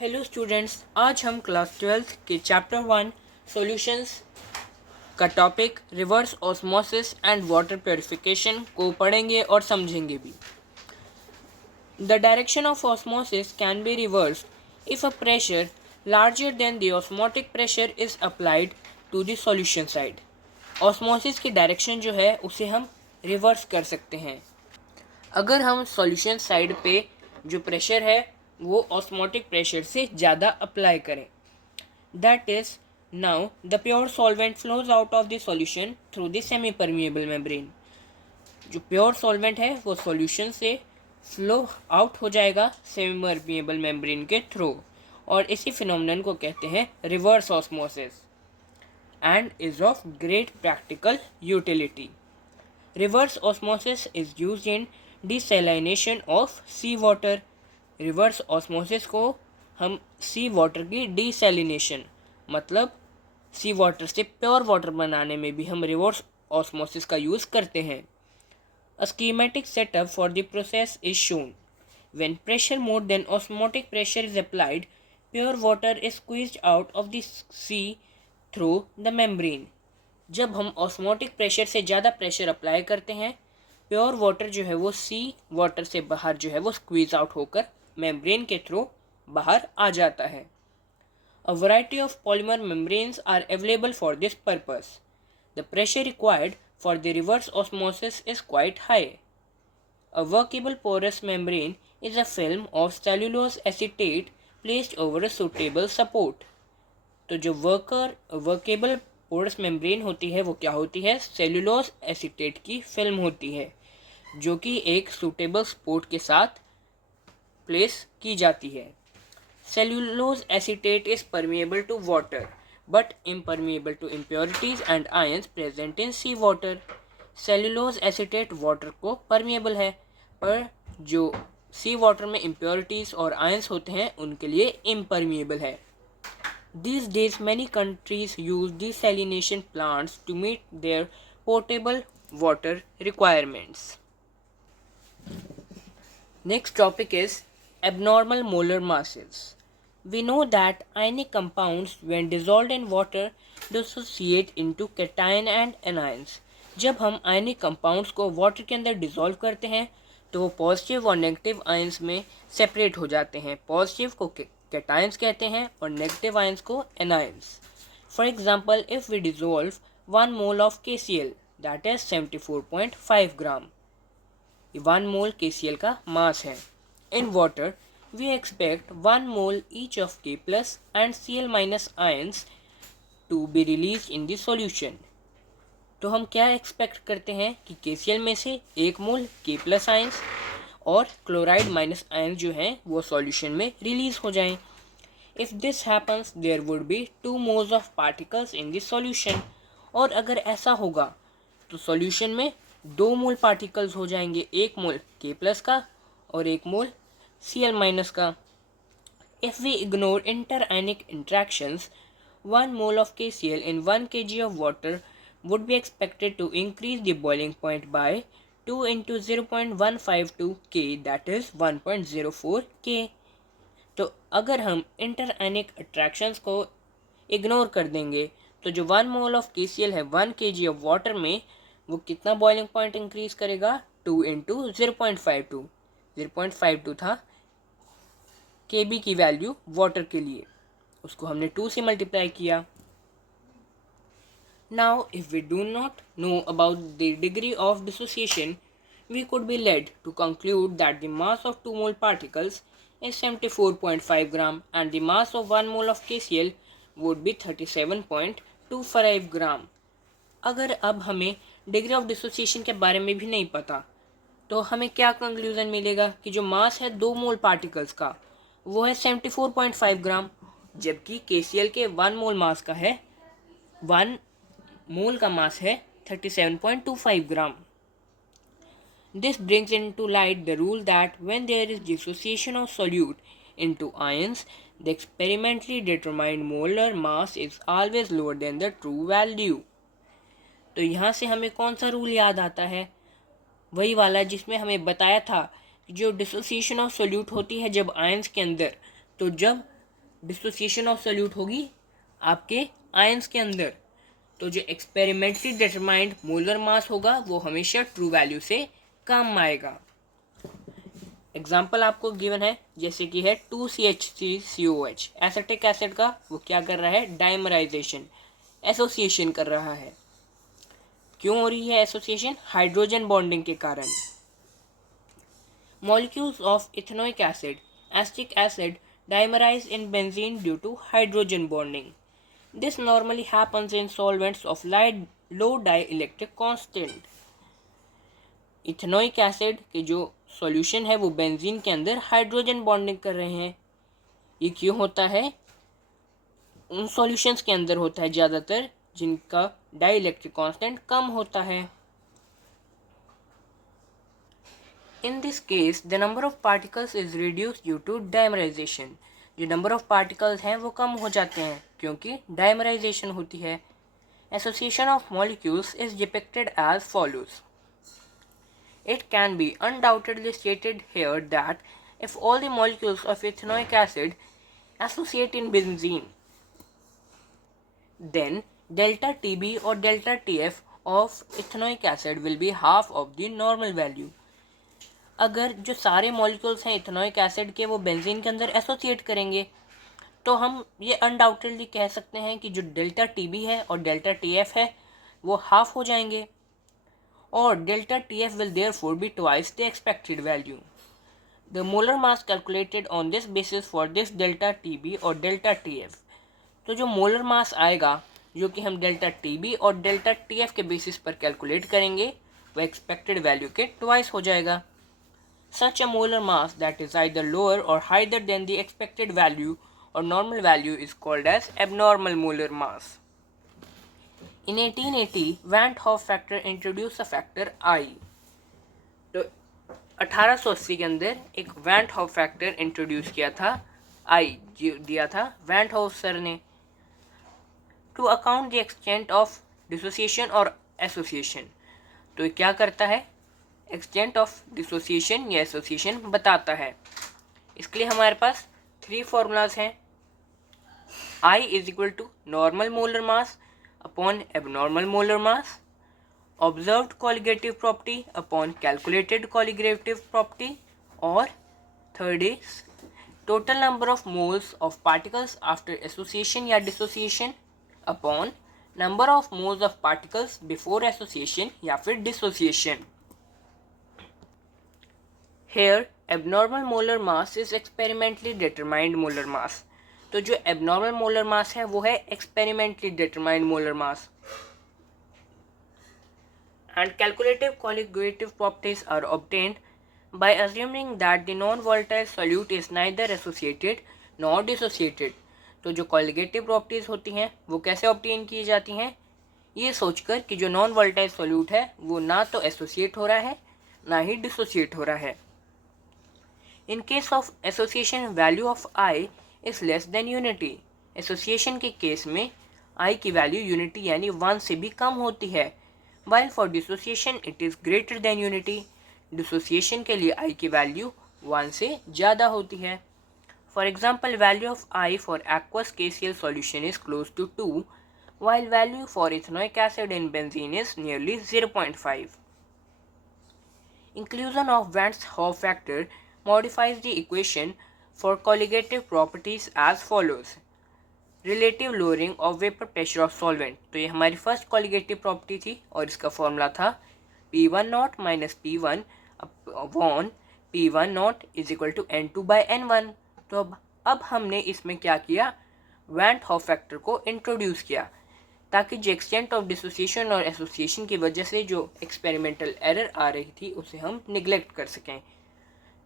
Hello students, आज हम class 12th के चैप्टर 1 सॉल्यूशंस का topic reverse osmosis and water purification को पढ़ेंगे और समझेंगे भी। The direction of osmosis can be reversed if a pressure larger than the osmotic pressure is applied to the solution side. Osmosis की direction जो है उसे हम रिवर्स कर सकते हैं अगर हम सॉल्यूशन साइड पे जो प्रेशर है वो ऑस्मोटिक प्रेशर से ज़्यादा अप्लाई करें। That is now the pure solvent flows out of the solution through the semi permeable membrane. जो प्योर सॉल्वेंट है वो सॉल्यूशन से फ्लो आउट हो जाएगा सेमी परमिएबल मेम्ब्रेन के थ्रू, और इसी फिनोमेनन को कहते हैं reverse osmosis and is of great practical utility. Reverse osmosis is used in desalination of sea water. Reverse osmosis को हम सी वाटर की डिसैलिनेशन मतलब सी वाटर से प्योर वाटर बनाने में भी हम रिवर्स ऑस्मोसिस का यूज़ करते हैं। A schematic setup for the process is shown. When pressure more than osmotic pressure is applied, pure water is squeezed out of the sea through the membrane. जब हम osmotic pressure से ज़्यादा pressure apply करते हैं, pure water जो है वो सी water से बाहर जो है वो स्क्वीज आउट होकर मेम्ब्रेन के थ्रू बाहर आ जाता है। A variety of polymer membranes are available for this purpose. The pressure required for the reverse osmosis is quite high. A workable porous membrane is a film of cellulose acetate placed over a suitable support. तो जो workable porous membrane होती है वो क्या होती है? Cellulose acetate की film होती है जो कि एक सूटेबल सपोर्ट के साथ प्लेस की जाती है। Cellulose acetate is permeable to water but impermeable to impurities and ions present in sea water. Cellulose acetate water को परमिएबल है, पर जो सी वाटर में इम्प्योरिटीज और आयंस होते हैं उनके लिए इम्परमिएबल है। These days, many countries use desalination plants to meet their potable water requirements. Next topic is abnormal molar masses. We know that ionic compounds, when dissolved in water, dissociate into cation and anions. जब हम ionic compounds को water के अंदर dissolve करते हैं तो वो positive और नेगेटिव आयंस में सेपरेट हो जाते हैं। पॉजिटिव को कैटायंस कहते हैं और नेगेटिव आयंस को anions. For example, if we dissolve 1 mole of KCl, that is 74.5 gram. 1 mole KCl का मास है। In water we expect 1 mole each of K plus and Cl minus ions to be released in the solution. तो हम क्या expect करते हैं कि KCl में से 1 मोल K प्लस आयंस और क्लोराइड माइनस आयंस जो हैं वो सॉल्यूशन में रिलीज हो जाएं। If this happens there would be 2 moles of particles in this solution. और अगर ऐसा होगा तो सॉल्यूशन में 2 मोल पार्टिकल्स हो जाएंगे, 1 मोल K प्लस का और 1 मोल Cl minus का। If we ignore interionic interactions, 1 mole of KCl in 1 kg of water would be expected to increase the boiling point by 2 into 0.152 K, that is 1.04 K. तो अगर हम इंटरआयनिक attractions को ignore कर देंगे तो जो 1 मोल ऑफ KCl है 1 kg of water में, वो कितना बॉइलिंग पॉइंट इंक्रीज करेगा? 2 इंटू 0.52 था Kb की वैल्यू वाटर के लिए, उसको हमने 2 से मल्टीप्लाई किया। Now if we do not know about the degree of dissociation, we could be led to conclude that the mass of 2 mole particles is 74.5 gram and the mass of 1 mole of KCl would be 37.25 gram. अगर अब हमें degree of dissociation के बारे में भी नहीं पता तो हमें क्या कंक्लूजन मिलेगा कि जो मास है 2 मोल पार्टिकल्स का वो है 74.5 ग्राम, जबकि KCl के 1 मोल मास का है 1 मोल का मास है 37.25 ग्राम। This brings into light the rule that when there is dissociation of solute into ions, the experimentally determined molar mass is always lower than the true value. तो यहाँ से हमें कौन सा रूल याद आता है? वही वाला जिसमें हमें बताया था कि जो डिसोसिएशन ऑफ सोल्यूट होती है जब आयंस के अंदर, तो जब डिसोसिएशन ऑफ सोल्यूट होगी आपके आयंस के अंदर। तो जो एक्सपेरिमेंटली डिटरमाइंड मोलर मास होगा वो हमेशा ट्रू वैल्यू से कम आएगा। एग्जाम्पल आपको गिवन है, जैसे कि है 2CH3COH, एसिटिक एसिड का वो क्या कर रहा है, डाइमराइजेशन, एसोसिएशन कर रहा है। क्यों हो रही है एसोसिएशन? हाइड्रोजन बॉन्डिंग के कारण। Molecules of ethanoic acid, acetic acid dimerize in benzene due to hydrogen bonding. This normally happens in solvents of low dielectric constant. Ethanoic acid के जो सॉल्यूशन है वो बेंजीन के अंदर हाइड्रोजन बॉन्डिंग कर रहे हैं। ये क्यों होता है? उन सॉल्यूशंस के अंदर होता है ज़्यादातर जिनका डाइलेक्ट्रिक कांस्टेंट कम होता है। In this case, the number of particles is reduced due to dimerization. जो नंबर ऑफ पार्टिकल्स हैं वो कम हो जाते हैं क्योंकि डाइमराइजेशन होती है। Association of molecules is depicted as follows. It can be undoubtedly stated here that if all the molecules of ethanoic acid associate in benzene, then delta Tb or delta Tf of ethanoic acid will be half of the normal value. अगर जो सारे molecules हैं ethanoic acid के वो benzene के अंदर associate करेंगे तो हम ये अनडाउटेडली कह सकते हैं कि जो डेल्टा टीबी है और डेल्टा टीएफ है वो हाफ हो जाएंगे और delta TF will therefore be twice the expected value. The molar mass calculated on this basis for this delta TB और डेल्टा टीएफ, तो जो मोलर मास आएगा जो कि हम डेल्टा टीबी और डेल्टा टीएफ के बेसिस पर कैलकुलेट करेंगे वो एक्सपेक्टेड वैल्यू के ट्वाइस हो जाएगा। Such a molar mass that is either lower or higher than the expected value or normal value is called as abnormal molar mass. In 1880, Van Hoff factor introduced a factor I. तो 1880 के अंदर एक van Hoff factor introduce किया था, I दिया था van half sir ने, to account the extent of dissociation or association. तो ये क्या करता है? एक्सटेंट ऑफ डिसोसिएशन या एसोसिएशन बताता है। इसके लिए हमारे पास 3 फॉर्मूलाज हैं। I is equal to normal molar mass upon abnormal molar mass, observed colligative property upon calculated colligative property, और third is total number of moles of particles after association या dissociation upon number of moles of particles before association या फिर dissociation. Here, abnormal molar mass is experimentally determined molar mass. तो जो abnormal molar mass है वो है experimentally determined molar mass. And calculative colligative properties are obtained by assuming that the non-volatile solute is neither associated nor dissociated. तो जो colligative properties होती हैं वो कैसे obtain की जाती हैं? ये सोचकर कि जो non-volatile solute है वो ना तो associate हो रहा है ना ही dissociate हो रहा है। In case of association, value of I is less than unity. Association के केस में I की वैल्यू यूनिटी यानी 1 से भी कम होती है, while for dissociation it is greater than unity. Dissociation के लिए I की वैल्यू 1 से ज़्यादा होती है। For example, value of I for aqueous KCl solution is close to 2, while value for ethanoic acid in benzene is nearly 0.5. Inclusion of Van Hoff factor modifies the equation for colligative properties as follows. Relative lowering of vapor pressure of solvent. तो ये हमारी first colligative property थी और इसका formula था P1 naught minus P1 upon P1 naught is equal to N2 by N1. तो अब हमने इसमें क्या किया, वैन हॉफ फैक्टर को इंट्रोड्यूस किया ताकि जो एक्सटेंट ऑफ डिसोसिएशन और एसोसिएशन की वजह से जो एक्सपेरिमेंटल एरर आ रही थी उसे हम निगलेक्ट कर सकें।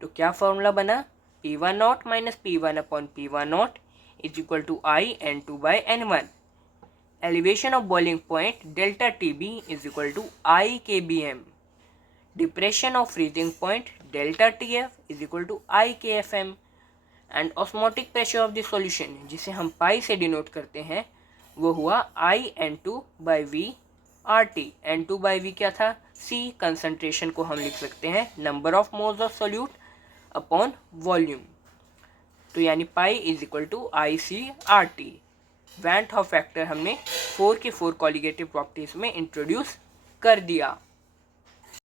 तो क्या फॉर्मूला बना, P1 naught minus P1 upon P1 naught is equal to I N2 by N1। Elevation of boiling point delta TB is equal to I KBM। Depression of freezing point delta TF is equal to I KFM। And osmotic pressure of the solution जिसे हम पाई से denote करते हैं वो हुआ I N2 by V RT। N2 by V क्या था, C। Concentration को हम लिख सकते हैं number of moles of solute upon volume. तो यानी pi is equal to ICRT। Van't Hoff factor हमने 4 की 4 कॉलिगेटिव प्रॉपर्टीज में इंट्रोड्यूस कर दिया।